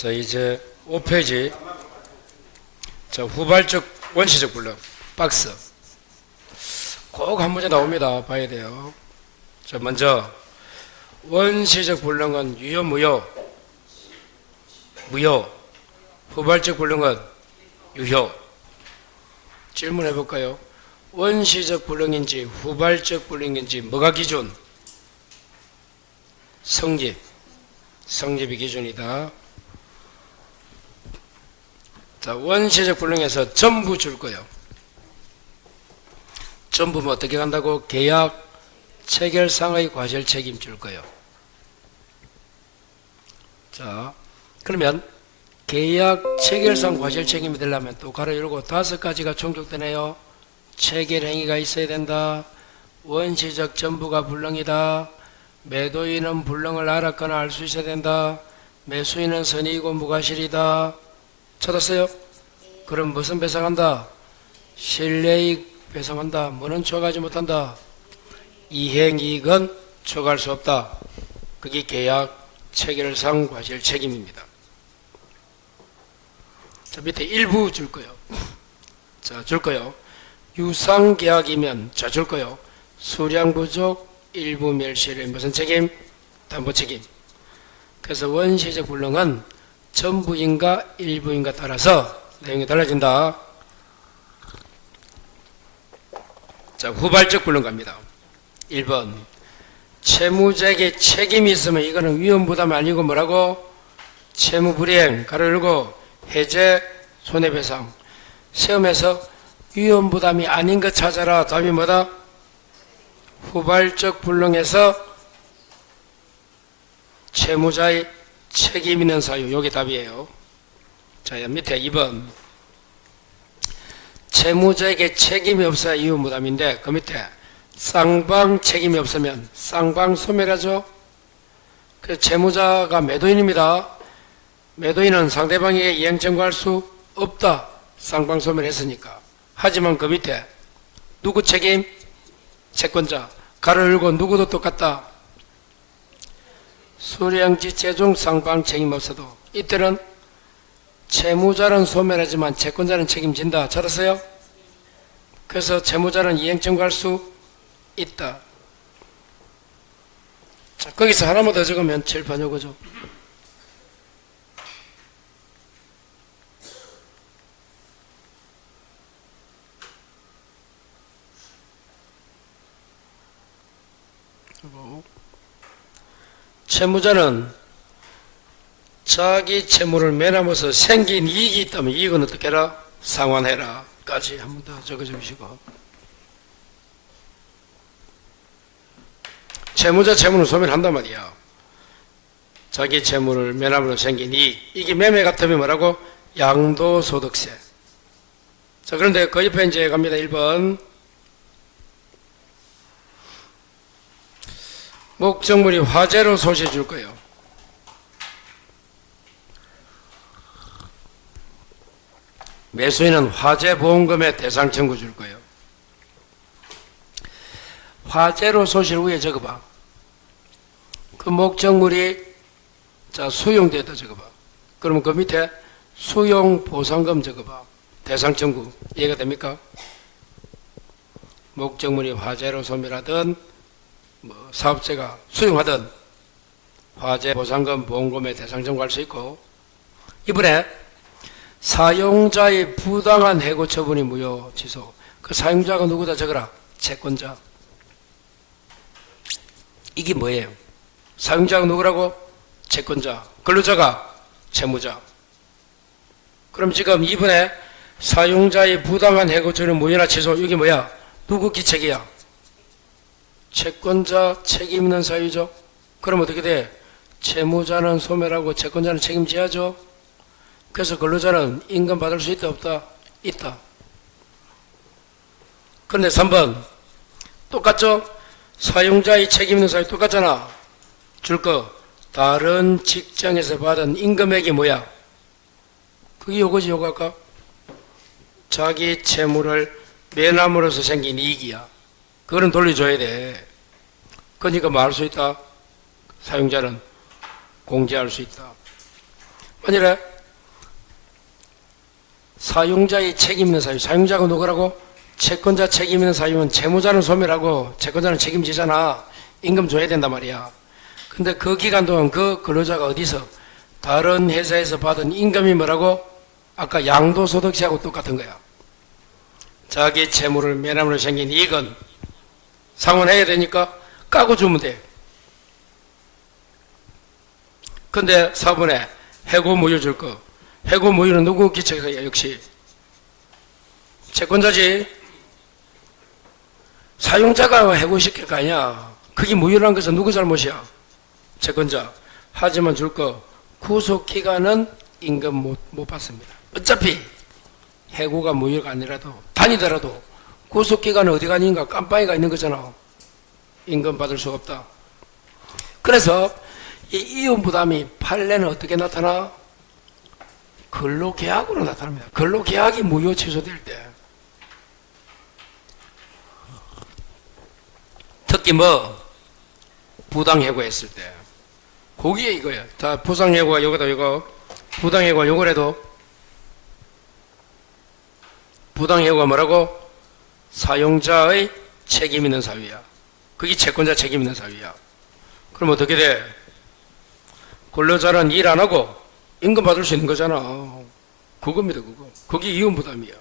자, 이제 5페이지. 자, 후발적 원시적 불능 박스 꼭 한 문제 나옵니다. 봐야 돼요. 자, 먼저 원시적 불능은 유효 무효? 무효. 후발적 불능은 유효. 질문해 볼까요? 원시적 불능인지 후발적 불능인지 뭐가 기준? 성립이 기준이다. 자, 원시적 불능에서 전부 줄 거예요. 전부면 어떻게 간다고? 계약 체결상의 과실 책임 줄 거예요. 자, 그러면 계약 체결상 과실 책임이 되려면 또 가로 열고 5가지가 충족되네요. 체결 행위가 있어야 된다. 원시적 전부가 불능이다. 매도인은 불능을 알았거나 알 수 있어야 된다. 매수인은 선의이고 무과실이다. 찾았어요? 그럼 무슨 배상한다? 실내이익 배상한다. 뭐는 초과하지 못한다? 이행이익은 초과할 수 없다. 그게 계약 체결상 과실 책임입니다. 자, 밑에 일부 줄 거예요. 자, 줄 거예요. 유상계약이면 자, 줄 거예요. 수량 부족, 일부 멸실의 무슨 책임? 담보 책임. 그래서 원시적 불능은 전부인가 일부인가 따라서 내용이 달라진다. 자, 후발적 불능 갑니다. 1번 채무자에게 책임이 있으면 이거는 위험부담 아니고 뭐라고? 채무불이행 가로 열고 해제 손해배상. 시험에서 위험부담이 아닌 것 찾아라. 답이 뭐다? 후발적 불능에서 채무자의 책임 있는 사유. 요게 답이에요. 자, 밑에 2번 채무자에게 책임이 없어야 위험부담인데 그 밑에 쌍방 책임이 없으면 쌍방 소멸하죠. 그래서 채무자가 매도인입니다. 매도인은 상대방에게 이행 청구할 수 없다. 쌍방 소멸했으니까. 하지만 그 밑에 누구 책임? 채권자. 가로 열고 누구도 똑같다. 수량지 최종 쌍방 책임 없어도 이때는 채무자는 소멸하지만 채권자는 책임진다. 찾았어요? 그래서 채무자는 이행 청구할 수 있다. 자, 거기서 하나만 더 적으면 칠판 요거죠. 채무자는 자기 채무를 매너면서 생긴 이익이 있다면 이익은 어떻게 해라? 상환해라. 까지 한 번 더 적어주시고. 채무자 채무는 소멸한단 말이야. 자기 채무를 매너으로 생긴 이익. 이게 매매 같으면 뭐라고? 양도소득세. 자, 그런데 그 옆에 이제 갑니다. 1번. 목적물이 화재로 소시해 줄 거예요. 매수인은 화재 보험금의 대상 청구 줄 거예요. 화재로 소실 위에 적어봐. 그 목적물이 자 수용되었다 적어봐. 그러면 그 밑에 수용 보상금 적어봐. 대상 청구 이해가 됩니까? 목적물이 화재로 소멸하든 뭐 사업체가 수용하든 화재 보상금 보험금의 대상 청구할 수 있고, 이번에 사용자의 부당한 해고 처분이 무효 취소. 그 사용자가 누구다 적어라. 채권자. 이게 뭐예요? 사용자가 누구라고? 채권자. 근로자가 채무자. 그럼 지금 이번에 사용자의 부당한 해고 처분 무효나 취소. 이게 뭐야? 누구 기책이야? 채권자 책임 있는 사유죠. 그럼 어떻게 돼? 채무자는 소멸하고 채권자는 책임져야죠. 그래서 근로자는 임금 받을 수 있다 없다? 있다. 그런데 3번 똑같죠? 사용자의 책임 있는 사유 똑같잖아. 줄 거 다른 직장에서 받은 임금액이 뭐야? 그게 요거지. 요거 아까 자기 채무를 매남으로서 생긴 이익이야. 그거는 돌려줘야 돼. 그러니까 뭐 할 수 있다? 사용자는 공제할 수 있다. 만일에 사용자의 책임 있는 사유, 사용자가 누구라고? 채권자 책임 있는 사유는 채무자는 소멸하고 채권자는 책임지잖아. 임금 줘야 된단 말이야. 근데 그 기간 동안 그 근로자가 어디서 다른 회사에서 받은 임금이 뭐라고? 아까 양도소득세하고 똑같은 거야. 자기 채무를 면함으로 생긴 이익은 상환해야 되니까 까고 주면 돼. 근데 4번에 해고무효 줄 거. 해고무효는 누구 기책이야? 역시 채권자지. 사용자가 해고시킬 거 아니야. 그게 무효라는 것은 누구 잘못이야? 채권자. 하지만 줄 거 구속기간은 임금 못 받습니다. 어차피 해고가 무효가 아니라도 다니더라도 구속기간은 어디가 아닌가 깜빵이가 있는 거잖아. 임금 받을 수가 없다. 그래서 이 이윤부담이 판례는 어떻게 나타나? 근로계약으로 나타납니다. 근로계약이 무효 취소될 때 특히 부당해고했을 때 거기에 이거야. 자, 부당해고가 요거다. 이거 부당해고가 요거래도 부당해고가 뭐라고? 사용자의 책임 있는 사유야. 그게 채권자 책임 있는 사유야. 그럼 어떻게 돼? 근로자는 일 안 하고 임금 받을 수 있는 거잖아. 그겁니다. 그거. 그게 이윤부담이야.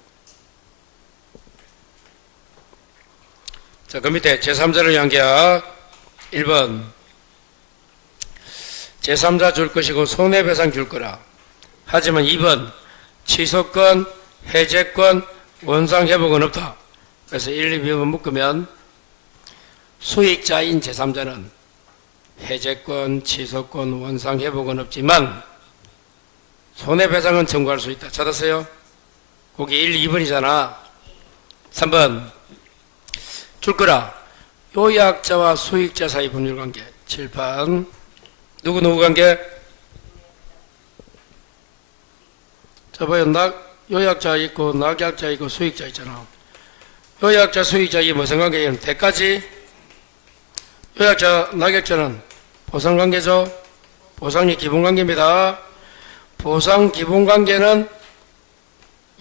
자, 그 밑에 제3자를 위한 계약 1번 제3자 줄 것이고 손해배상 줄 거라. 하지만 2번 취소권, 해제권, 원상회복은 없다. 그래서 1, 2번 묶으면 수익자인 제3자는 해제권, 취소권, 원상회복은 없지만 손해배상은 청구할 수 있다. 찾았어요? 거기 1, 2번이잖아. 3번 줄 거라. 요약자와 수익자 사이 법률관계. 7판 누구 관계? 자 봐요. 요약자 있고 낙약자 있고 수익자 있잖아. 요약자 수익자 이게 무슨 관계예요? 대까지. 요약자 낙약자는 보상관계죠. 보상이 기본관계입니다. 보상 기본관계는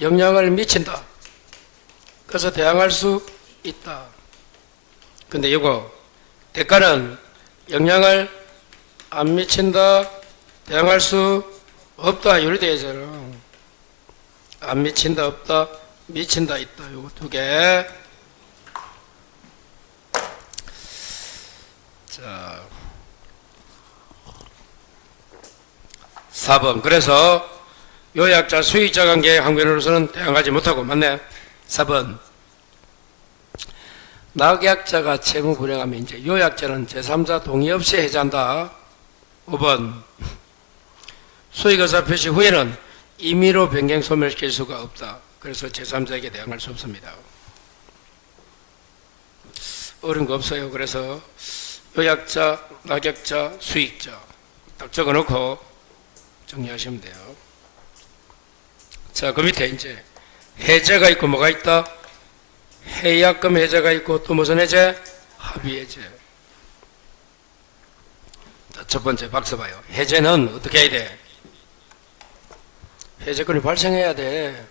영향을 미친다. 그래서 대항할 수 있다. 근데 이거 대가는 영향을 안 미친다, 대항할 수 없다. 이렇게 되어 있잖아. 안 미친다, 없다, 미친다, 있다. 요거 두 개. 자, 4번. 그래서 요약자 수익자 관계 항변으로서는 대항하지 못하고. 맞네. 4번. 낙약자가 채무 불행하면 이제 요약자는 제3자 동의 없이 해제한다. 5번. 수익의사 표시 후에는 임의로 변경 소멸시킬 수가 없다. 그래서 제3자에게 대항할 수 없습니다. 어려운 거 없어요. 그래서 요약자, 낙약자, 수익자 딱 적어놓고 정리하시면 돼요. 자, 그 밑에 이제 해제가 있고 뭐가 있다? 해약금 해제가 있고 또 무슨 해제? 합의 해제. 자, 첫 번째 박스 봐요. 해제는 어떻게 해야 돼? 해제권이 발생해야 돼.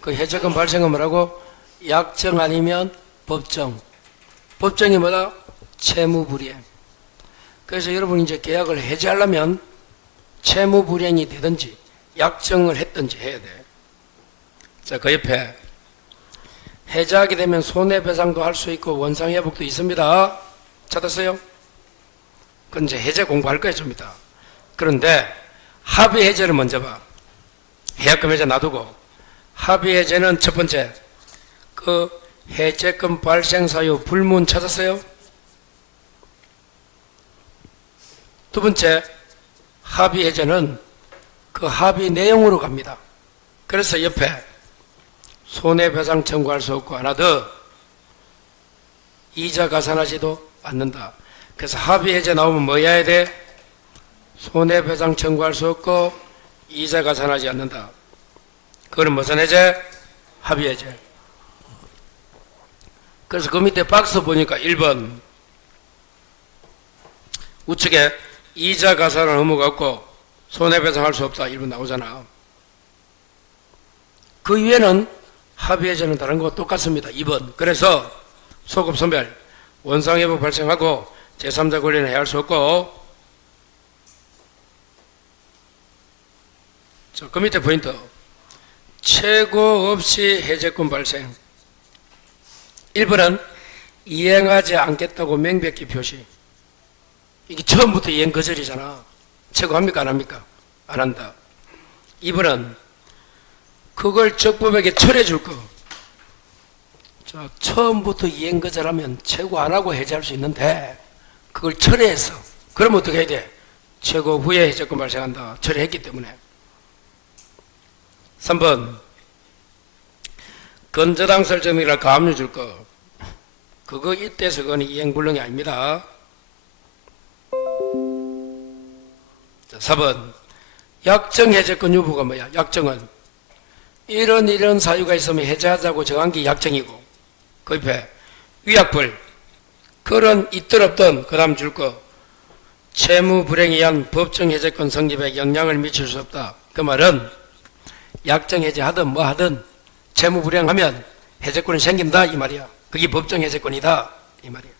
그 해제권 발생은 뭐라고? 약정 아니면 법정. 법정이 뭐다? 채무불이행. 그래서 여러분 이제 계약을 해제하려면 채무불이행이 되든지 약정을 했든지 해야 돼. 자, 그 옆에 해제하게 되면 손해배상도 할 수 있고 원상회복도 있습니다. 찾았어요? 그건 이제 해제 공부할 거예요, 좀 이따. 그런데 합의 해제를 먼저 봐. 해약금 해제 놔두고 합의 해제는 첫 번째 그 해제금 발생 사유 불문 찾았어요? 두 번째 합의 해제는 그 합의 내용으로 갑니다. 그래서 옆에 손해배상 청구할 수 없고 하나 더 이자 가산하지도 않는다. 그래서 합의 해제 나오면 뭐 해야 돼? 손해배상 청구할 수 없고 이자 가산하지 않는다. 그거는 무슨 해제? 합의 해제. 그래서 그 밑에 박스 보니까 1번 우측에 이자 가산할 의무가 없고 손해배상할 수 없다. 1번 나오잖아. 그 위에는 합의해제는 다른 거 똑같습니다. 2번. 그래서 소급 소멸, 원상회복 발생하고 제3자 권리는 해할 수 없고. 자, 그 밑에 포인트. 최고 없이 해제권 발생. 1번은 이행하지 않겠다고 명백히 표시. 이게 처음부터 이행 거절이잖아. 최고합니까? 안 합니까? 안 한다. 2번은 그걸 적법하게 철회 줄 거. 자, 처음부터 이행 거절하면 최고 안 하고 해제할 수 있는데 그걸 철회했어. 그럼 어떻게 해야 돼? 최고 후에 해제권 발생한다. 철회했기 때문에. 3번 건저당 설정이라 가압류 줄 거. 그거 이때서 그건 이행불능이 아닙니다. 자, 4번 약정 해제권 유무가 뭐야? 약정은 이런 사유가 있으면 해제하자고 정한 게 약정이고, 그 옆에 위약불 그런 있든 없든 그 다음 줄 거. 채무 불행에 의한 법정 해제권 성립에 영향을 미칠 수 없다. 그 말은 약정 해제하든 뭐 하든 채무 불행하면 해제권이 생긴다 이 말이야. 그게 법정 해제권이다 이 말이야.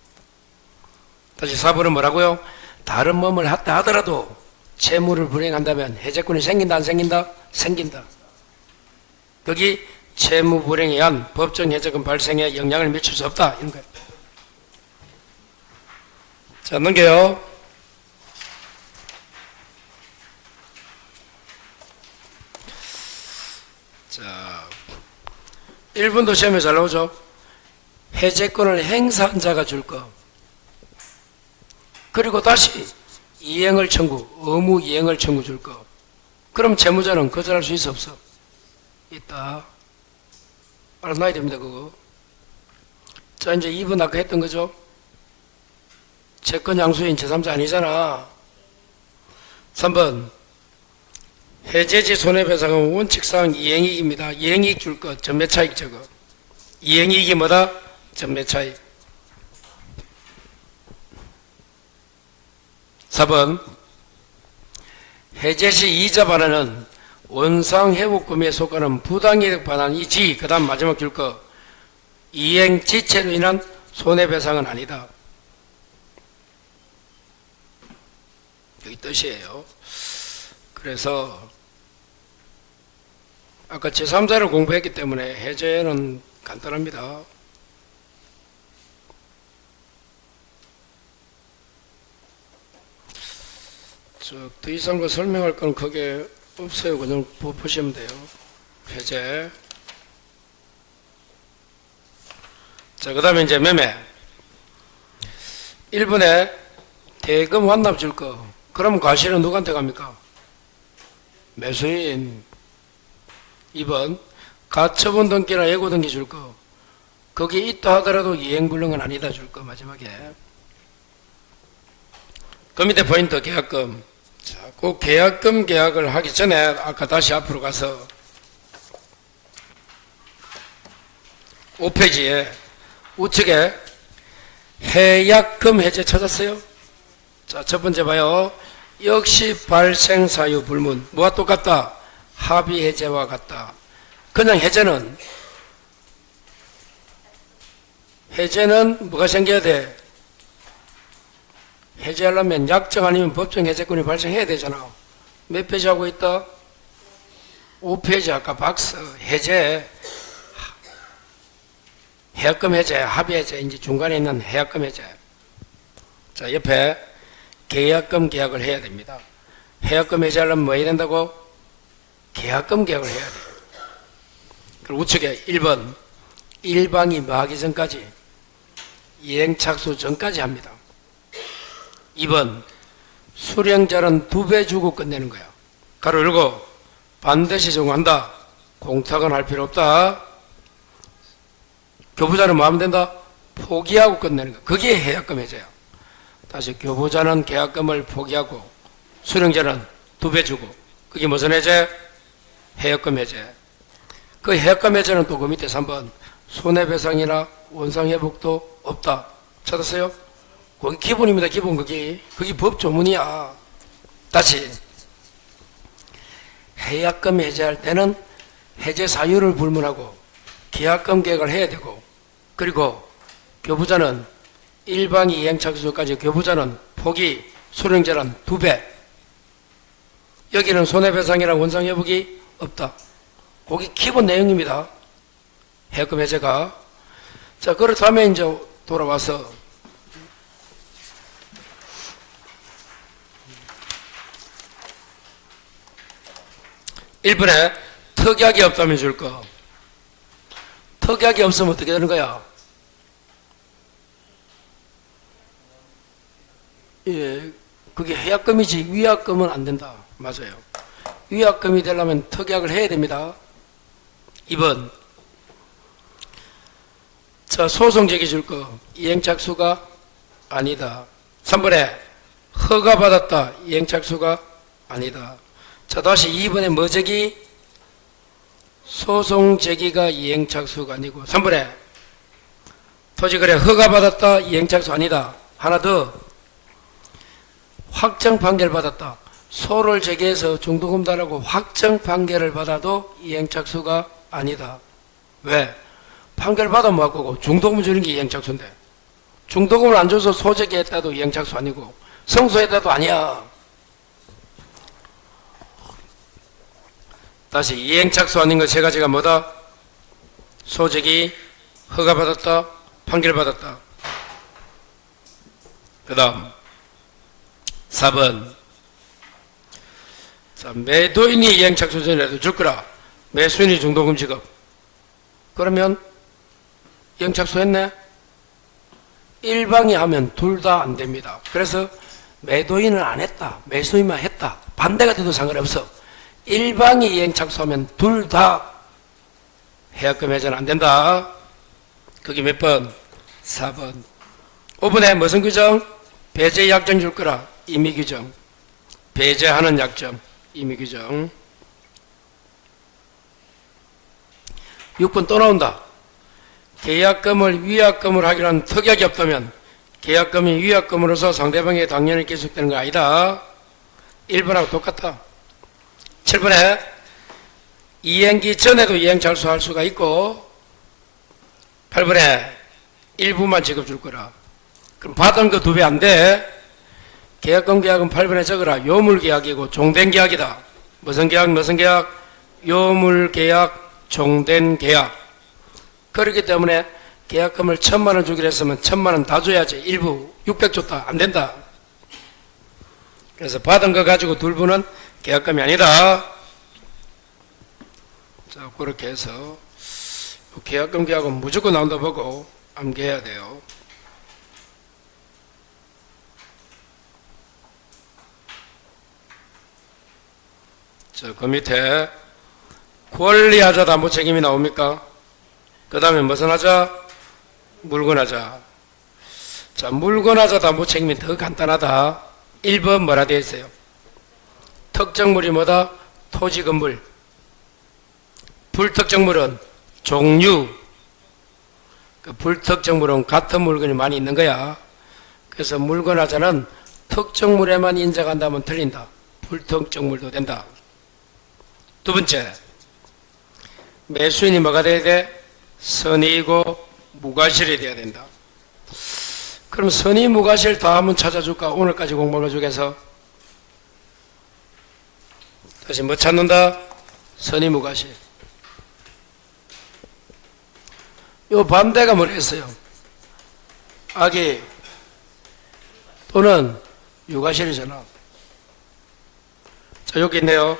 다시 4번은 뭐라고요? 다른 몸을 했다 하더라도 채무를 불행한다면 해제권이 생긴다 안 생긴다? 생긴다. 거기 채무 불행에 의한 법정 해제권 발생에 영향을 미칠 수 없다 이런 거예요. 자, 넘겨요. 자, 1번도 시험에 잘 나오죠. 해제권을 행사한 자가 줄 거. 그리고 다시 이행을 청구, 의무 이행을 청구 줄 거. 그럼 채무자는 거절할 수 있어 없어? 있다. 알아놔야 됩니다 그거. 자, 이제 2번 아까 했던 거죠. 채권 양수인 제3자 아니잖아. 3번 해제지 손해배상은 원칙상 이행이익입니다. 이행이익 줄 것, 전매차익 저거. 이행이익이 뭐다? 전매차익. 4번 해제시 이자 반환은 원상회복금에 속하는 부당이득 반환이지. 그 다음 마지막 줄 것. 이행 지체로 인한 손해배상은 아니다. 여기 뜻이에요. 그래서 아까 제3자를 공부했기 때문에 해제는 간단합니다. 더 이상 거 설명할 건 크게 없어요. 그냥 보시면 돼요. 해제. 자, 그 다음에 이제 매매. 1번에 대금 환납 줄 거. 그럼 과실은 누구한테 갑니까? 매수인. 2번 가처분 등기나 예고 등기 줄 거. 거기 있다 하더라도 이행불능은 아니다 줄 거. 마지막에. 그 밑에 포인트 계약금. 자, 그 계약금 계약을 하기 전에 아까 다시 앞으로 가서 5페이지에 우측에 해약금 해제 찾았어요? 자, 첫 번째 봐요. 역시 발생 사유 불문. 뭐가 똑같다? 합의 해제와 같다. 그냥 해제는 뭐가 생겨야 돼? 해제하려면 약정 아니면 법정 해제권이 발생해야 되잖아. 몇 페이지 하고 있다? 5페이지 아까 박스 해제, 해약금 해제, 합의 해제, 이제 중간에 있는 해약금 해제. 자, 옆에 계약금 계약을 해야 됩니다. 해약금 해제하려면 뭐 해야 된다고? 계약금 계약을 해야 돼요. 그리고 우측에 1번 일방이 뭐 하기 전까지, 이행 착수 전까지 합니다. 2번 수령자는 2배 주고 끝내는 거야. 가로 열고 반드시 적용한다. 공탁은 할 필요 없다. 교부자는 뭐 하면 된다? 포기하고 끝내는 거야. 그게 해약금 해제야. 다시 교부자는 계약금을 포기하고 수령자는 2배 주고. 그게 무슨 해제? 해약금 해제. 그 해약금 해제는 또 그 밑에 3번 손해배상이나 원상회복도 없다. 찾았어요? 거기 기본입니다. 기본 그게 법 조문이야. 다시 해약금 해제할 때는 해제 사유를 불문하고 계약금 계약을 해야 되고, 그리고 교부자는 일방이 이행착수까지 교부자는 폭이 수령자는 2배. 여기는 손해배상이랑 원상회복이 없다. 그게 기본 내용입니다. 해약금 해제가. 자, 그렇다면 이제 돌아와서 1번에 특약이 없다면 줄 거. 특약이 없으면 어떻게 되는 거야? 예, 그게 해약금이지 위약금은 안 된다. 맞아요. 위약금이 되려면 특약을 해야 됩니다. 2번. 자, 소송 제기 줄 거. 이행착수가 아니다. 3번에 허가받았다. 이행착수가 아니다. 자, 다시 2번에 뭐 제기? 소송 제기가 이행착수가 아니고, 3번에 토지거래 허가받았다. 이행착수 아니다. 하나 더. 확정 판결 받았다. 소를 제기해서 중도금달하고 확정 판결을 받아도 이행착수가 아니다. 왜? 판결 받아 뭐 할 거고 중도금 주는 게 이행착수인데, 중도금을 안 줘서 소제기했다도 이행착수 아니고 성소했다도 아니야. 다시 이행착수 아닌 거 세 가지가 뭐다? 소제기, 허가받았다, 판결받았다. 그 다음 4번. 자, 매도인이 이행착수 전이라도 줄 거라. 매수인이 중도금 지급. 그러면 이행착수 했네? 일방이 하면 둘 다 안 됩니다. 그래서 매도인은 안 했다. 매수인만 했다. 반대가 돼도 상관없어. 일방이 이행착수하면 둘 다 해약금 해제는 안 된다. 그게 몇 번? 4번. 5번에 무슨 규정? 배제 약정 줄 거라. 임의 규정. 배제하는 약정. 임의 규정. 6번 또 나온다. 계약금을 위약금을 하기로 한 특약이 없다면 계약금이 위약금으로서 상대방에 당연히 계속되는 거 아니다. 1번하고 똑같다. 7번에 이행기 전에도 이행착수할 수가 있고, 8번에 일부만 지급 줄 거라. 그럼 받은 거 2배 안 돼. 계약금 계약은 8번에 적어라. 요물계약이고 종된 계약이다. 무슨 계약? 무슨 계약? 요물계약, 종된 계약. 그렇기 때문에 계약금을 1,000만원 주기로 했으면 1,000만원 다 줘야지. 일부 600 줬다. 안 된다. 그래서 받은 거 가지고 둘부는 계약금이 아니다. 자, 그렇게 해서 계약금 계약은 무조건 나온다 보고 암기해야 돼요. 자, 그 밑에 권리하자 담보 책임이 나옵니까? 그 다음에 무슨 하자? 물건하자. 자, 물건하자 담보 책임이 더 간단하다. 1번 뭐라 되어 있어요? 특정물이 뭐다? 토지 건물. 불특정물은 종류. 그 불특정물은 같은 물건이 많이 있는 거야. 그래서 물건하자는 특정물에만 인정한다면 틀린다. 불특정물도 된다. 두 번째, 매수인이 뭐가 돼야 돼? 선의이고 무과실이 돼야 된다. 그럼 선의 무과실 다 한번 찾아줄까? 오늘까지 공부한 것 중에서 다시 뭐 찾는다? 선의 무과실. 요 반대가 뭐랬어요? 악의 또는 유과실이잖아. 자, 여기 있네요.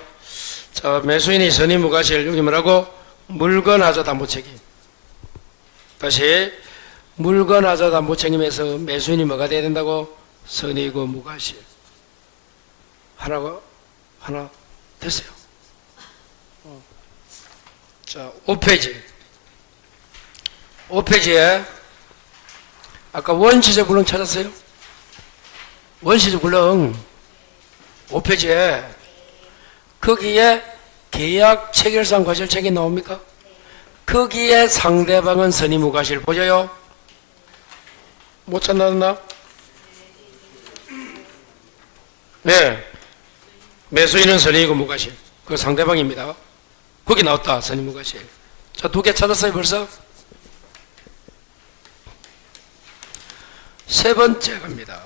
자, 매수인이 선의 무과실, 여기 뭐라고? 물건하자 담보 책임. 다시 물건하자 담보 책임에서 매수인이 뭐가 돼야 된다고? 선의고 무과실. 하나 됐어요. 자, 5페이지. 5페이지에 아까 원시적 불능 찾았어요? 원시적 불능 5페이지에 거기에 계약 체결상 과실책이 나옵니까? 거기에 상대방은 선의 무과실 보여요? 못 찾나? 네. 매수인은 선의이고 무과실. 그 상대방입니다. 거기 나왔다. 선의무과실. 자, 두 개 찾았어요 벌써? 세 번째 갑니다.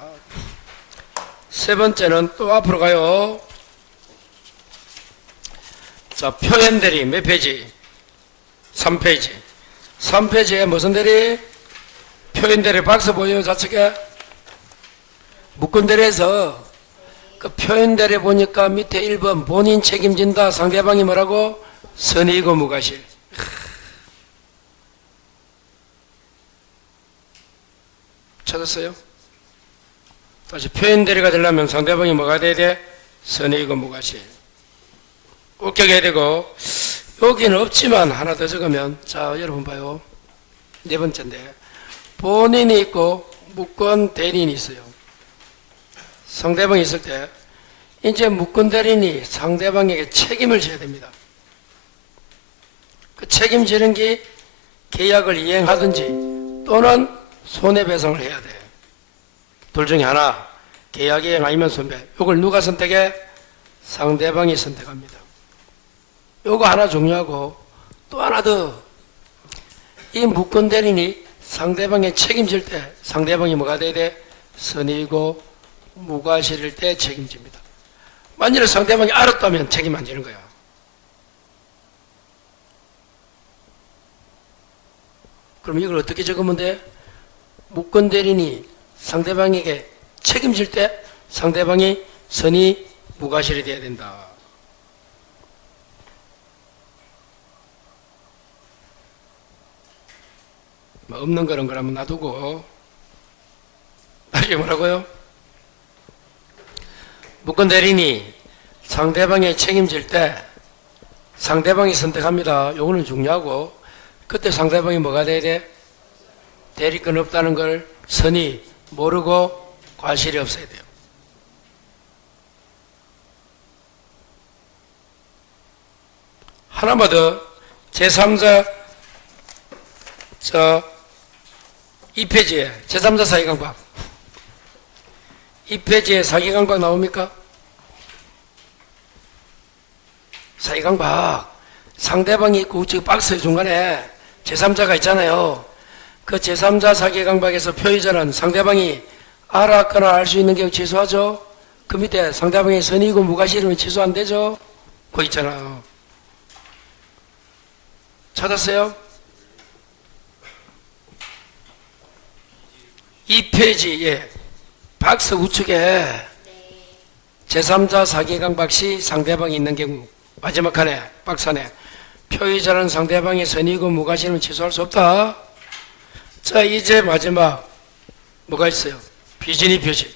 세 번째는 또 앞으로 가요. 자, 표현 대리 몇 페이지? 3페이지. 3페이지에 무슨 대리? 표현 대리 박스 보여요 좌측에? 묶은 대리에서 그 표현 대리 보니까 밑에 1번 본인 책임진다. 상대방이 뭐라고? 선의이고 무과실. 찾았어요? 다시 표현 대리가 되려면 상대방이 뭐가 돼야 돼? 선의이고 무과실. 꼭 기억해야 되고, 여기는 없지만 하나 더 적으면, 자, 여러분 봐요. 네 번째인데, 본인이 있고 무권 대리인이 있어요. 상대방이 있을 때, 이제 무권 대리인이 상대방에게 책임을 져야 됩니다. 그 책임지는 게 계약을 이행하든지 또는 손해배상을 해야 돼. 둘 중에 하나, 계약 이행 아니면 손배. 이걸 누가 선택해? 상대방이 선택합니다. 요거 하나 중요하고, 또 하나 더, 이 무권 대리인이 상대방의 책임질 때 상대방이 뭐가 돼야 돼? 선의이고 무과실일 때 책임집니다. 만일 상대방이 알았다면 책임 안 지는 거야. 그럼 이걸 어떻게 적으면 돼? 무권 대리인이 상대방에게 책임질 때 상대방이 선의 무과실이 돼야 된다. 뭐 없는 그런 걸 한번 놔두고, 이게 뭐라고요? 무권 대리인이 상대방의 책임질 때 상대방이 선택합니다. 요거는 중요하고, 그때 상대방이 뭐가 돼야 돼? 대리권 없다는 걸 선의 모르고 과실이 없어야 돼요. 하나만 더, 제3자, 2페이지에 제3자 사기강박. 2페이지에 사기강박 나옵니까? 사기강박. 상대방이 있고 우측 박스 중간에 제3자가 있잖아요. 그 제3자 사기강박에서 표의자는 상대방이 알았거나 알 수 있는 게 취소하죠. 그 밑에 상대방의 선의이고 무과실이면 취소 안 되죠. 그거 있잖아요. 찾았어요? 2페이지에 박스 우측에 제3자 사기강박 시 상대방이 있는 경우 마지막 칸에 박스 안에 표의자는 상대방의 선의이고 무과실은 취소할 수 없다. 자, 이제 마지막 뭐가 있어요? 비진의 표시.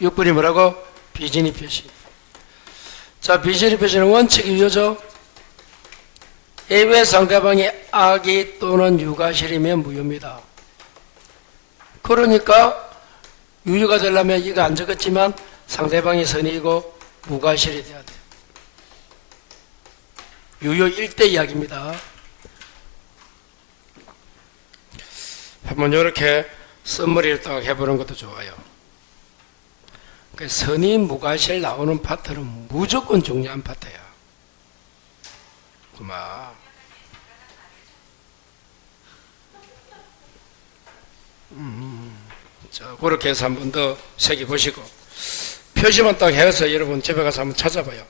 6번이 뭐라고? 비진의 표시. 자, 비진의 표시는 원칙이 유효죠. 예외 상대방이 악의 또는 유과실이면 무효입니다. 그러니까 유효가 되려면 이거 안 적었지만 상대방이 선의이고 무과실이 돼야 돼요. 유효 1대 이야기입니다. 한번 이렇게 썸머리를 딱 해보는 것도 좋아요. 선의 무과실 나오는 파트는 무조건 중요한 파트야. 그만. 자, 그렇게 해서 한 번 더 새겨보시고 표시만 딱 해서 여러분 집에 가서 한번 찾아봐요.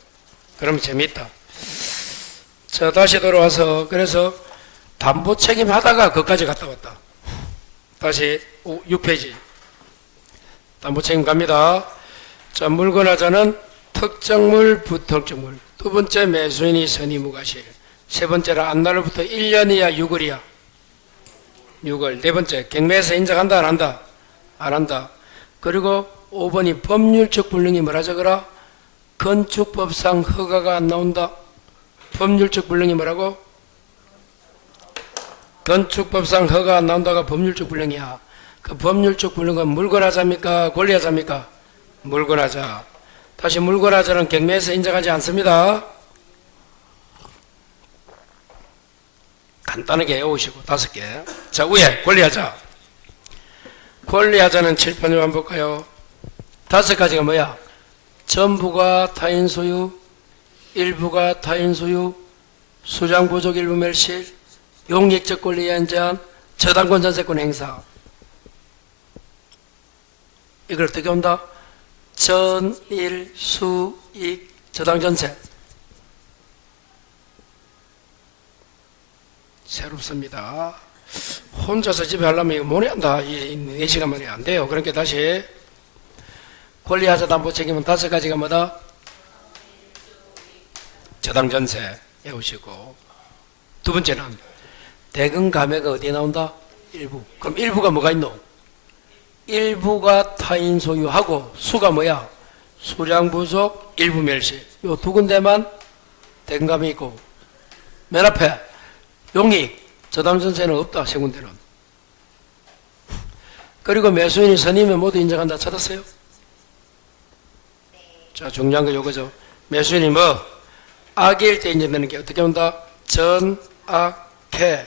그러면 재밌다. 자, 다시 돌아와서 그래서 담보 책임 하다가 거기까지 갔다 왔다. 다시 6페이지 담보 책임 갑니다. 자, 물권하자는 특정물, 부특정물. 두 번째 매수인이 선의 무과실. 세 번째는 안날로부터 1년이야 6월이야 6월. 네 번째 경매에서 인정한다 안 한다? 안 한다. 그리고 5번이 법률적 불능이 뭐라 적어라? 건축법상 허가가 안 나온다. 법률적 불능이 뭐라고? 건축법상 허가가 안 나온다가 법률적 불능이야. 그 법률적 불능은 물권하자입니까? 권리하자입니까? 물권하자. 다시 물권하자는 경매에서 인정하지 않습니다. 간단하게 외우시고 5개. 자, 위에 권리하자. 권리하자는 칠판을 한번 볼까요? 5가지가 뭐야? 전부가 타인 소유, 일부가 타인 소유, 수장 부족 일부 멸실, 용익적 권리에 의한 제한, 저당권 전세권 행사. 이걸 어떻게 온다? 전일 수익 저당 전세. 새롭습니다. 혼자서 집에 하려면 이거 뭐니 한다. 이 4시간 만에 안 돼요. 그러니까 다시 권리하자 담보 책임은 5가지가 뭐다? 저당 전세 외우시고, 두 번째는 대금 감액가 어디에 나온다? 일부. 그럼 일부가 뭐가 있노? 일부가 타인 소유하고 수가 뭐야? 수량 부족 일부 멸시. 요 두 군데만 대금 감액이 있고, 맨 앞에 용익 저당 전세는 없다. 세 군데는. 그리고 매수인이 선임에 모두 인정한다. 찾았어요? 자, 중요한 거 요거죠. 매수인이 뭐? 악일 때 인정되는 게 어떻게 온다? 전, 악, 해,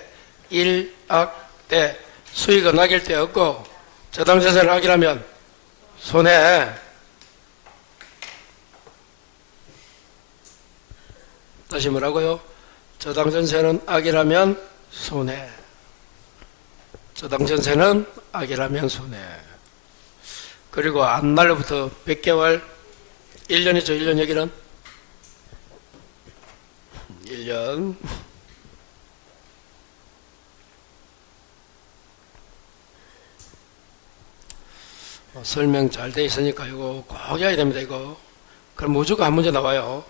일, 악, 때. 수익은 악일 때 없고, 저당 전세는 악이라면 손해. 다시 뭐라고요? 저당 전세는 악이라면 손해. 저당 전세는 악이라면 손해. 그리고 안 날로부터 100개월, 1년이죠. 1년 여기는 1년. 설명 잘 돼 있으니까 이거 꼭 해야 됩니다. 이거. 그럼 무조건 한 문제 나와요.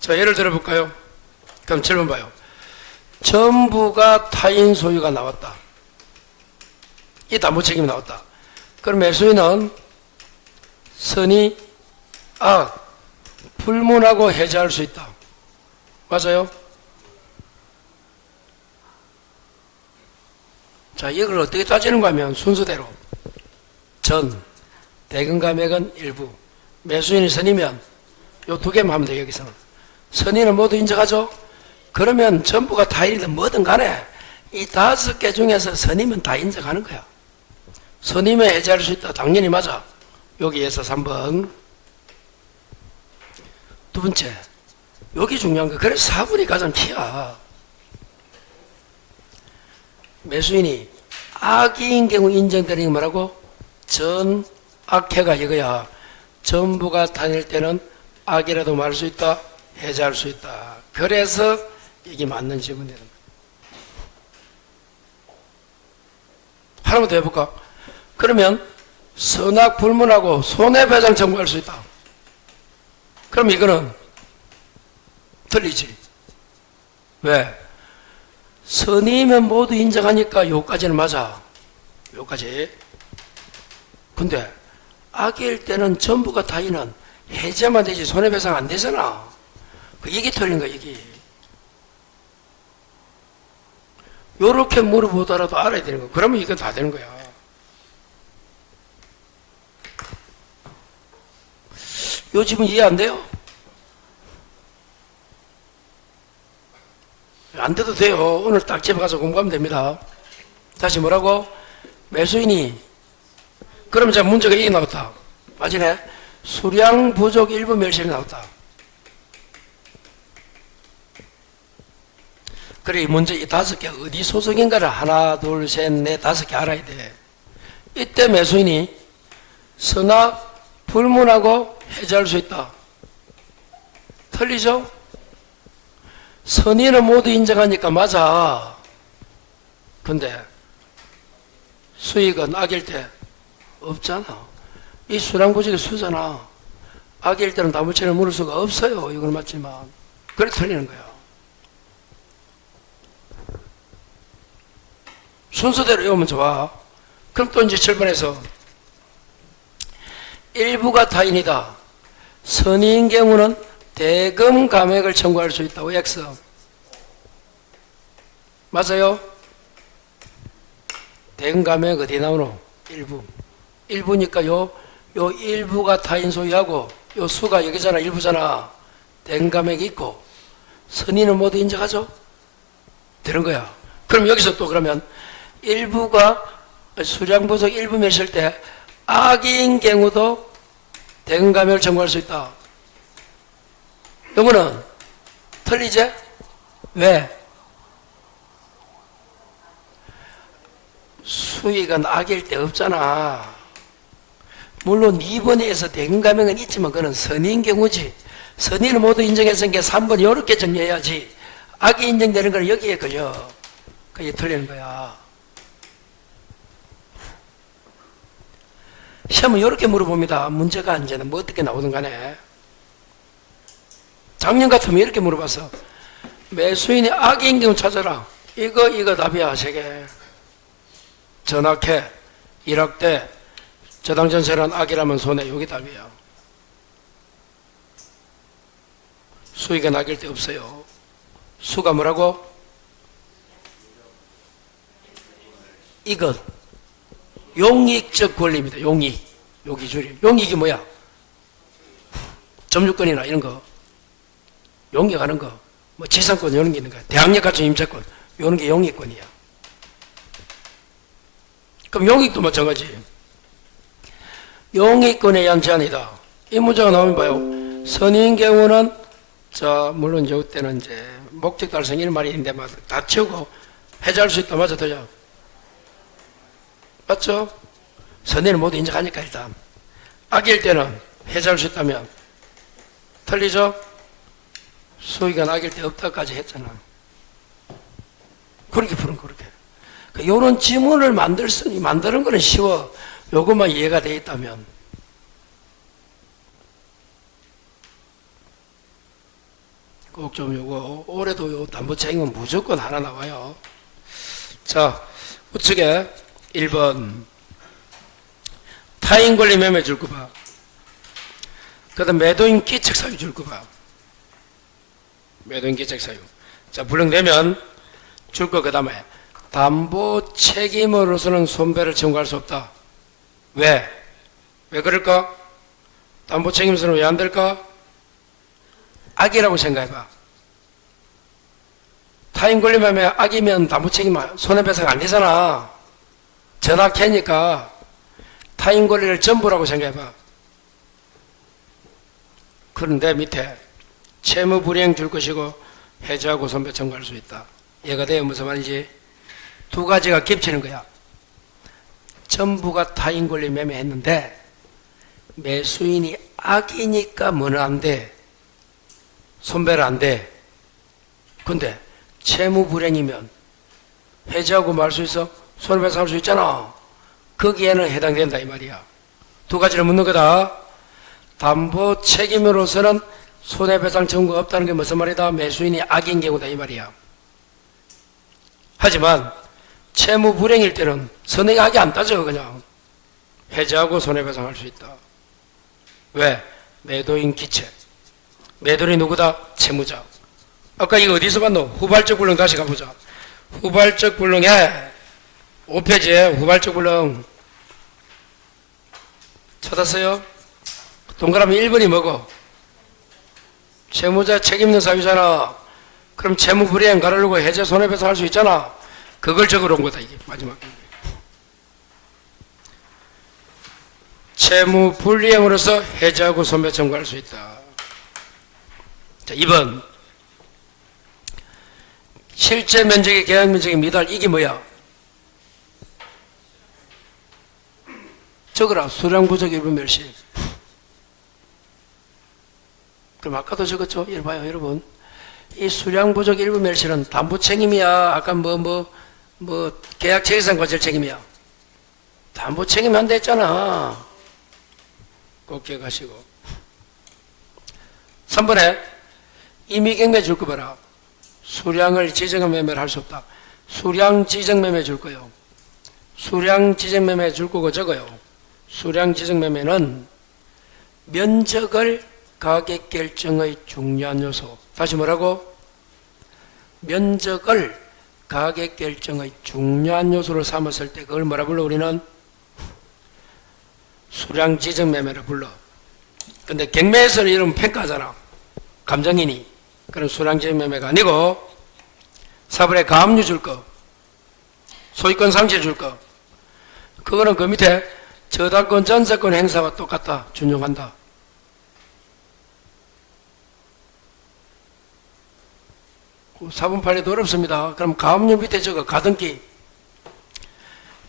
자, 예를 들어 볼까요? 그럼 7번 봐요. 전부가 타인 소유가 나왔다. 이 담보 책임이 나왔다. 그럼 매수인은 선의, 악, 불문하고 해제할 수 있다. 맞아요? 자, 이걸 어떻게 따지는가 하면 순서대로 전, 대금 감액은 일부, 매수인이 선이면 요 두 개만 하면 돼요. 여기서는 선의는 모두 인정하죠? 그러면 전부가 타인이든 뭐든 간에 이 5개 중에서 선임은 다 인정하는 거야. 선임에 해제할 수 있다. 당연히 맞아. 여기에서 3번. 두 번째, 여기 중요한 거. 그래서 4번이 가장 키야. 매수인이 악의인 경우 인정되는 게 뭐라고? 전, 악해가 이거야. 전부가 타인일 때는 악이라도 말할 수 있다. 해제할 수 있다. 그래서 이게 맞는 질문이 되는 거야. 하나만 더 해볼까? 그러면 선악 불문하고 손해배상 청구할 수 있다. 그럼 이거는 틀리지. 왜? 선임은 모두 인정하니까 요까지는 맞아. 요까지. 근데 악일 때는 전부가 타인은 해제만 되지 손해배상 안 되잖아. 이게 틀린 거야. 이게. 요렇게 물어보더라도 알아야 되는 거야. 그러면 이건 다 되는 거야. 요 집은 이해 안 돼요? 안 돼도 돼요. 오늘 딱 집에 가서 공부하면 됩니다. 다시 뭐라고? 매수인이, 그러면 자 문제가 이게 나왔다. 맞으네? 수량 부족 일부 멸실이 나왔다. 그래, 이 문제 이 5개 어디 소속인가를 하나, 둘, 셋, 넷, 5개 알아야 돼. 이때 매수인이 선악 불문하고 해제할 수 있다. 틀리죠? 선의는 모두 인정하니까 맞아. 근데 수익은 악일 때 없잖아. 이 수량부족이 수잖아. 악일 때는 담보채를 물을 수가 없어요. 이걸 맞지만. 그래 틀리는 거야. 순서대로 외우면 좋아. 그럼 또 이제 7번에서 일부가 타인이다. 선의인 경우는 대금 감액을 청구할 수 있다고. X. 맞아요? 대금 감액 어디 나오노? 일부. 일부니까 요 일부가 타인 소유하고 요 수가 여기잖아. 일부잖아. 대금 감액이 있고 선의는 모두 인정하죠? 되는 거야. 그럼 여기서 또 그러면 일부가 수량 부족 일부 맺을 때 악인 경우도 대금 감액을 청구할 수 있다. 요거는 틀리지? 왜? 수익은 악일 데 없잖아. 물론 2번에서 대금 감액은 있지만 그건 선의인 경우지. 선의는 모두 인정했으니까 3번 이렇게 정리해야지. 악이 인정되는 건 여기에 걸려. 그게 틀리는 거야. 시험은 이렇게 물어봅니다. 문제가 이제는 뭐 어떻게 나오든 간에. 작년 같으면 이렇게 물어봤어. 매수인이 악인 경우 찾아라. 이거 답이야. 3개. 전악해, 일학대, 저당전세란 악이라면 손해. 여기 답이야. 수익은 악일 데 없어요. 수가 뭐라고? 이것. 용익적 권리입니다. 용익. 여기 줄이. 용익이 뭐야? 점유권이나 이런 거. 용익하는 거. 뭐 지상권 이런 게 있는 거야. 대항력 갖춘 임차권. 이런 게 용익권이야. 그럼 용익도 마찬가지. 용익권에 의한 제한이다. 이 문제가 나오면 봐요. 선의인 경우는, 자, 물론 이때는 이제 목적 달성 이런 말이 있는데, 다 치우고 해제할 수 있다. 맞아, 되죠? 맞죠? 선의는 모두 인정하니까 일단. 악일 때는 해제할 수 있다면, 틀리죠? 수익은 악일 때 없다까지 했잖아. 그렇게 푸는 거, 그렇게. 요런 지문을 만드는 거는 쉬워. 요것만 이해가 돼 있다면. 꼭 좀 요거, 올해도 요 담보책임은 무조건 하나 나와요. 자, 우측에 1번. 타인 권리 매매 줄 거 봐. 그 다음 매도인 기책 사유 줄 거 봐. 매도인 기책 사유. 자, 불능되면 줄 거 그 다음에. 담보 책임으로서는 손배를 청구할 수 없다. 왜? 왜 그럴까? 담보 책임으로서는 왜 안 될까? 악이라고 생각해봐. 타인 권리 매매 악이면 담보 책임 손해배상 안 되잖아. 전학해니까 타인 권리를 전부라고 생각해봐. 그런데 밑에 채무 불이행 줄 것이고 해지하고 손배 청구할 수 있다. 얘가 돼요. 무슨 말인지? 두 가지가 겹치는 거야. 전부가 타인 권리 매매했는데 매수인이 악이니까 뭐는 안 돼. 손배를 안 돼. 근데 채무 불이행이면 해지하고 말 수 있어? 손해배상할 수 있잖아. 거기에는 해당된다 이 말이야. 두 가지를 묻는 거다. 담보 책임으로서는 손해배상 청구가 없다는 게 무슨 말이다? 매수인이 악인 경우다 이 말이야. 하지만 채무 불이행일 때는 선의가 악이 안 따져. 그냥 해지하고 손해배상할 수 있다. 왜? 매도인 기책. 매도인이 누구다? 채무자. 아까 이거 어디서 봤노? 후발적 불능 다시 가보자. 후발적 불능에 5페이지에 후발적 불능 찾았어요? 동그라미 1번이 뭐고? 채무자 책임 있는 사유잖아. 그럼 채무 불이행 가르려고 해제 손해배상 할 수 있잖아. 그걸 적으러 온 거다 이게 마지막에. 채무 불이행으로서 해제하고 손배 청구할 수 있다. 자, 2번. 실제 면적의 계약 면적의 미달. 이게 뭐야? 적으라. 수량 부족 일부 멸시. 그럼 아까도 적었죠? 이리 봐요, 여러분. 이 수량 부족 일부 멸시는 담보 책임이야. 아까 계약 체계상 과실 책임이야. 담보 책임 한다 했잖아. 꼭 기억하시고. 3번에 임의경매 줄 거 봐라. 수량을 지정 매매를 할 수 없다. 수량 지정 매매 줄 거요. 수량 지정 매매 줄 거고 적어요. 수량 지정 매매는 면적을 가격 결정의 중요한 요소. 다시 뭐라고? 면적을 가격 결정의 중요한 요소로 삼았을 때 그걸 뭐라 불러 우리는? 수량 지정 매매를 불러. 근데 경매에서는 이러면 평가하잖아. 감정인이. 그런 수량 지정 매매가 아니고 4번에 가압류 줄 거, 소유권 상실 줄 거. 그거는 그 밑에 저당권 전세권 행사와 똑같다. 준용한다. 4분 8리도 어렵습니다. 그럼 가압류 밑에 저거 가등기.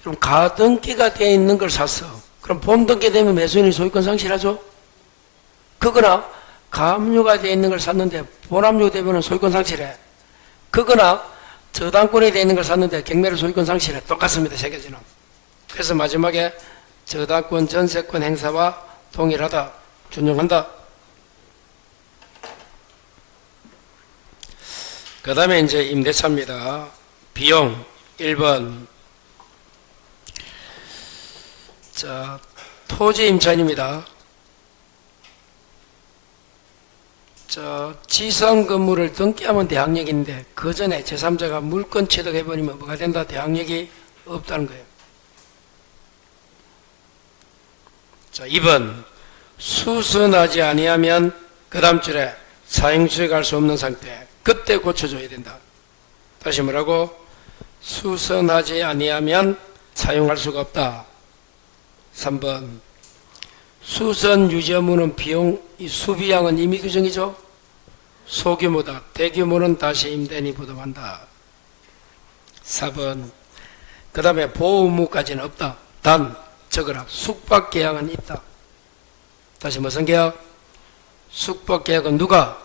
그럼 가등기가 되어 있는 걸 샀어. 그럼 본등기 되면 매수인이 소유권 상실하죠? 그거나 가압류가 되어 있는 걸 샀는데 본압류 되면 소유권 상실해. 그거나 저당권이 되어 있는 걸 샀는데 경매로 소유권 상실해. 똑같습니다. 세 가지는. 그래서 마지막에 저당권 전세권 행사와 동일하다. 준용한다. 그 다음에 이제 임대차입니다. 비용 1번. 자, 토지 임차인입니다. 자, 지상 건물을 등기하면 대항력인데 그 전에 제3자가 물권 취득해버리면 뭐가 된다? 대항력이 없다는 거예요. 자, 2번. 수선하지 아니하면 그 다음 줄에 사용수익할 수 없는 상태. 그때 고쳐줘야 된다. 다시 뭐라고? 수선하지 아니하면 사용할 수가 없다. 3번. 수선 유지 업무는 비용, 이 수비량은 임의 규정이죠. 소규모다. 대규모는 다시 임대인이 부담한다. 4번. 그 다음에 보호 의무까지는 없다. 단, 적어라. 숙박 계약은 있다. 다시 무슨 계약? 숙박 계약은 누가?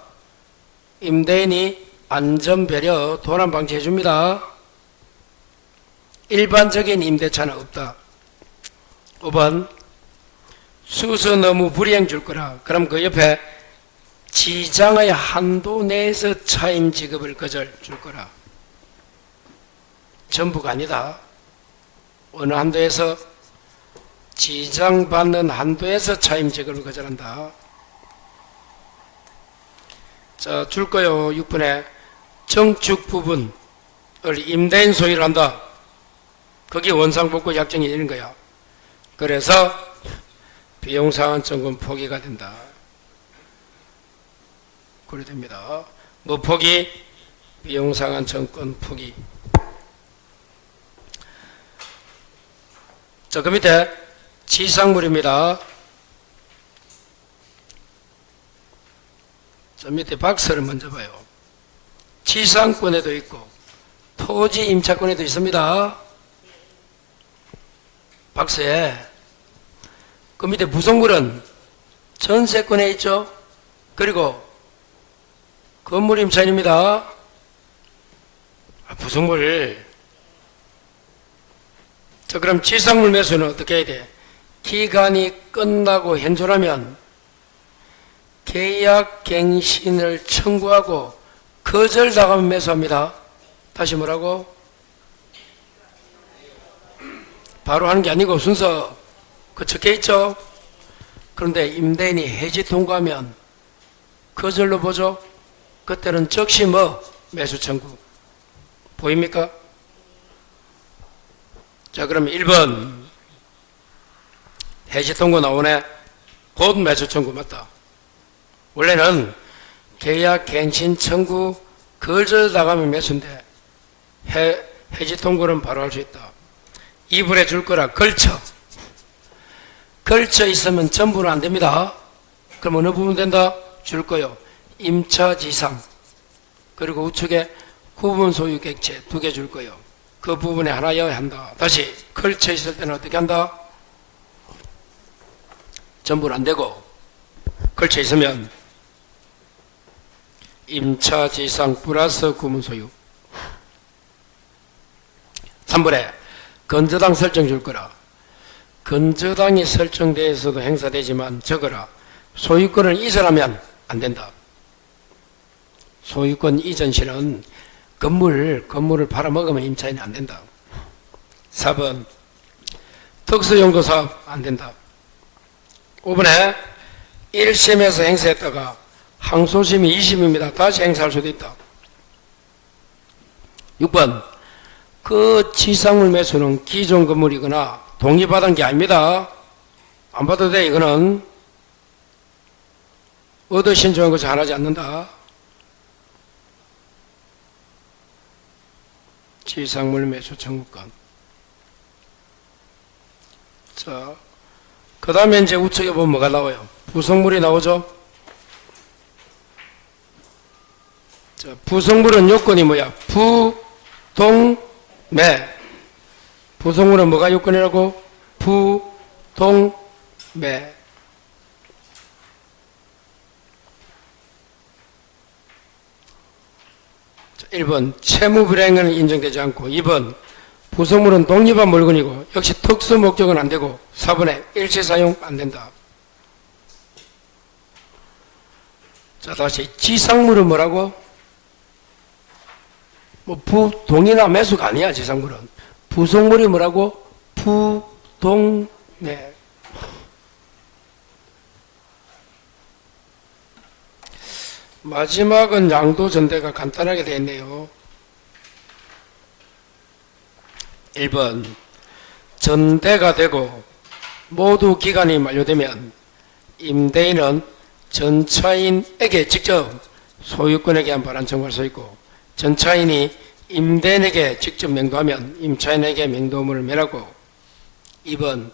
임대인이 안전배려 도난 방지해 줍니다. 일반적인 임대차는 없다. 5번. 수선 업무 불이행 줄 거라. 그럼 그 옆에 지장의 한도 내에서 차임 지급을 거절 줄 거라. 전부가 아니다. 어느 한도에서? 지장받는 한도에서 차임 지급을 거절한다. 자, 줄 거요. 6번에 정축 부분을 임대인 소유를 한다. 거기 원상복구 약정이 있는 거야. 그래서 비용상환청구는 포기가 된다. 그래 됩니다. 뭐 포기? 비용상환청구는 포기. 자, 그 밑에 지상물입니다. 저 밑에 박스를 먼저 봐요. 지상권에도 있고 토지 임차권에도 있습니다. 박스에. 그 밑에 부속물은 전세권에 있죠. 그리고 건물 임차인입니다. 부속물. 자, 그럼 지상물 매수는 어떻게 해야 돼? 기간이 끝나고 현존하면 계약 갱신을 청구하고 거절당하면 매수합니다. 다시 뭐라고? 바로 하는 게 아니고 순서 그 적혀 있죠. 그런데 임대인이 해지 통과하면 거절로 보죠. 그때는 즉시 뭐? 매수 청구. 보입니까? 자, 그럼 1번 해지 통과 나오네. 곧 매수 청구 맞다. 원래는 계약 갱신 청구 거절당하면 매수인데 해지 통고는 바로 할 수 있다. 2분에 줄 거라. 걸쳐 있으면 전부는 안 됩니다. 그럼 어느 부분 된다? 줄 거요. 임차지상 그리고 우측에 구분 소유 객체 2개 줄 거요. 그 부분에 하나여야 한다. 다시 걸쳐 있을 때는 어떻게 한다? 전부는 안 되고 걸쳐 있으면 임차지상 플러스 구분 소유. 3번에 건저당 설정 줄 거라. 건저당이 설정되어서도 행사되지만 적어라. 소유권을 이전하면 안 된다. 소유권 이전 시는 건물을 팔아먹으면 임차인이 안 된다. 4번 특수용도 사업 안 된다. 5번에 1심에서 행사했다가 항소심이 2심입니다. 다시 행사할 수도 있다. 6번 그 지상물 매수는 기존 건물이거나 동의받은 게 아닙니다. 안 받아도 돼. 이거는 얻어 신청한 것을 하지 않는다. 지상물 매수 청구권. 자, 그 다음에 이제 우측에 보면 뭐가 나와요? 부속물이 나오죠? 자, 부속물은 요건이 뭐야? 부, 동, 매. 부속물은 뭐가 요건이라고? 부, 동, 매. 자, 1번 채무 불이행은 인정되지 않고, 2번 부속물은 독립한 물건이고 역시 특수 목적은 안 되고, 4번에 일체 사용 안 된다. 자, 다시 지상물은 뭐라고? 뭐 부동이나 매수가 아니야. 지상물은 부속물이 뭐라고? 부동매. 마지막은 양도 전대가 간단하게 되어 있네요. 1번 전대가 되고 모두 기간이 만료되면 임대인은 전차인에게 직접 소유권에 대한 반환 청구할 수 있고, 전차인이 임대인에게 직접 맹도하면 임차인에게 맹도물을 매라고. 2번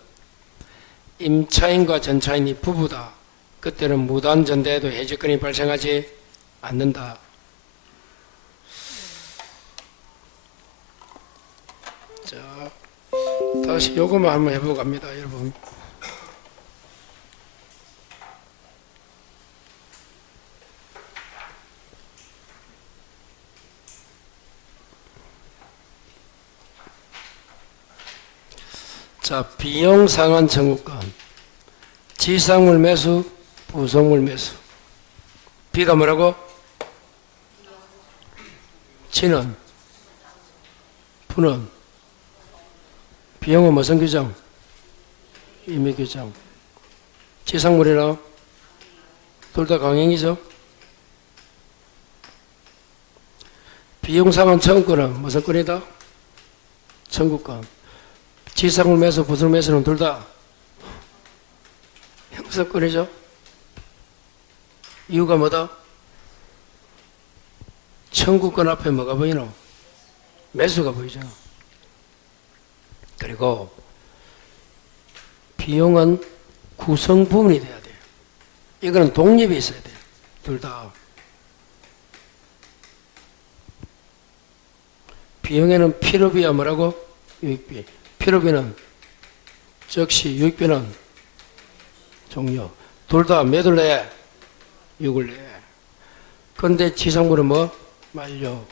임차인과 전차인이 부부다. 그때는 무단전대에도 해지권이 발생하지 않는다. 자, 다시 요거만 한번 해보고 갑니다, 여러분. 자, 비용 상환 청구권, 지상물 매수, 부속물 매수. 비가 뭐라고? 지는, 부는, 비용은 무슨 규정? 임의 규정. 지상물이나 둘 다 강행이죠. 비용 상환 청구권은 무슨 권이다? 청구권. 지상물 매수, 부속물 매수는 둘 다 형사권이죠. 이유가 뭐다? 청구권 앞에 뭐가 보이노? 매수가 보이죠. 그리고 비용은 구성 부분이 돼야 돼요. 이거는 독립이 있어야 돼요. 둘 다. 비용에는 필요비야 뭐라고? 유익비. 필요비는 즉시, 유익비는 종료. 둘 다 몇을 내? 6을 내. 그런데 지상물은 뭐? 만료.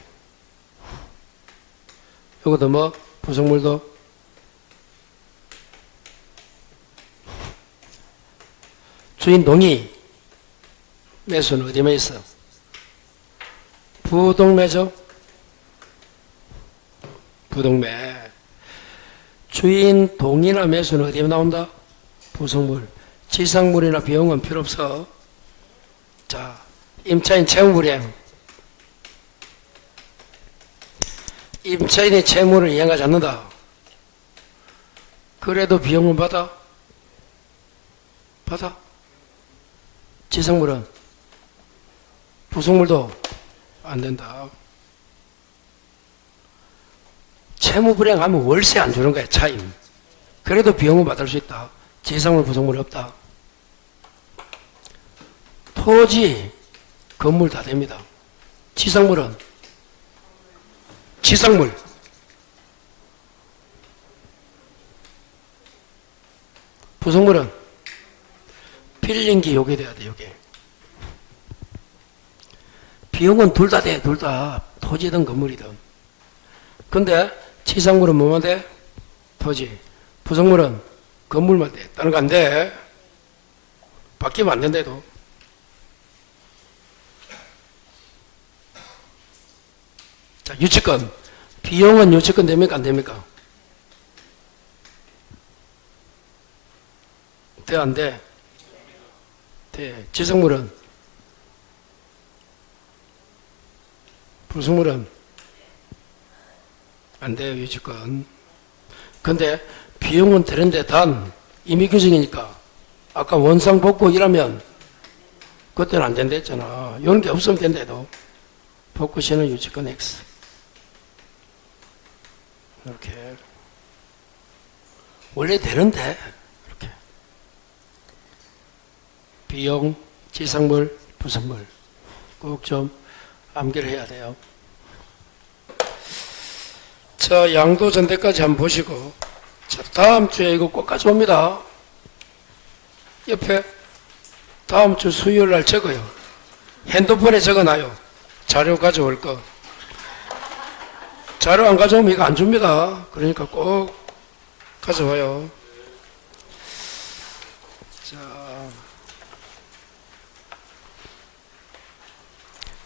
이것도 뭐? 부속물도? 주인 동의. 매수는 어디만 있어? 부동매죠? 부동매. 주인 동의나 매수는 어디에 나온다? 부속물. 지상물이나 비용은 필요 없어. 자, 임차인 채무불이행. 임차인의 채무를 이행하지 않는다. 그래도 비용은 받아? 받아. 지상물은? 부속물도 안 된다. 채무불이행하면 월세 안 주는 거야, 차임. 그래도 비용은 받을 수 있다. 지상물, 부속물이 없다. 토지, 건물 다 됩니다. 지상물은? 지상물. 부속물은? 필링기 요게 돼야 돼, 요게. 비용은 둘 다 돼, 둘 다. 토지든 건물이든. 근데 지상물은 뭐만 돼? 토지. 부속물은 건물만 돼. 다른 거 안 돼. 바뀌면 안 된대도. 자, 유치권. 비용은 유치권 됩니까? 안 됩니까? 돼, 안 돼? 돼. 지상물은? 부속물은? 안 돼요, 유치권. 근데 비용은 되는데 단 임의규정이니까 아까 원상복구 일하면 그때는 안 된다 했잖아. 이런 게 없으면 된대도. 복구시는 유치권 X. 이렇게. 원래 되는데, 이렇게. 비용, 지상물, 부속물. 꼭 좀 암기를 해야 돼요. 자, 양도 전대까지 한번 보시고, 자, 다음 주에 이거 꼭 가져옵니다. 옆에 다음 주 수요일 날 적어요. 핸드폰에 적어놔요. 자료 가져올 거. 자료 안 가져오면 이거 안 줍니다. 그러니까 꼭 가져와요. 자,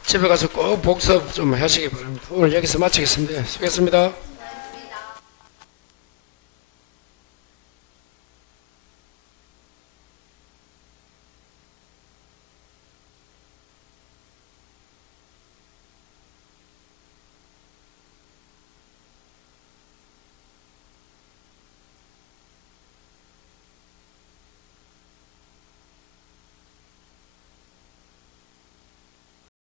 집에 가서 꼭 복습 좀 하시기 바랍니다. 오늘 여기서 마치겠습니다. 수고했습니다.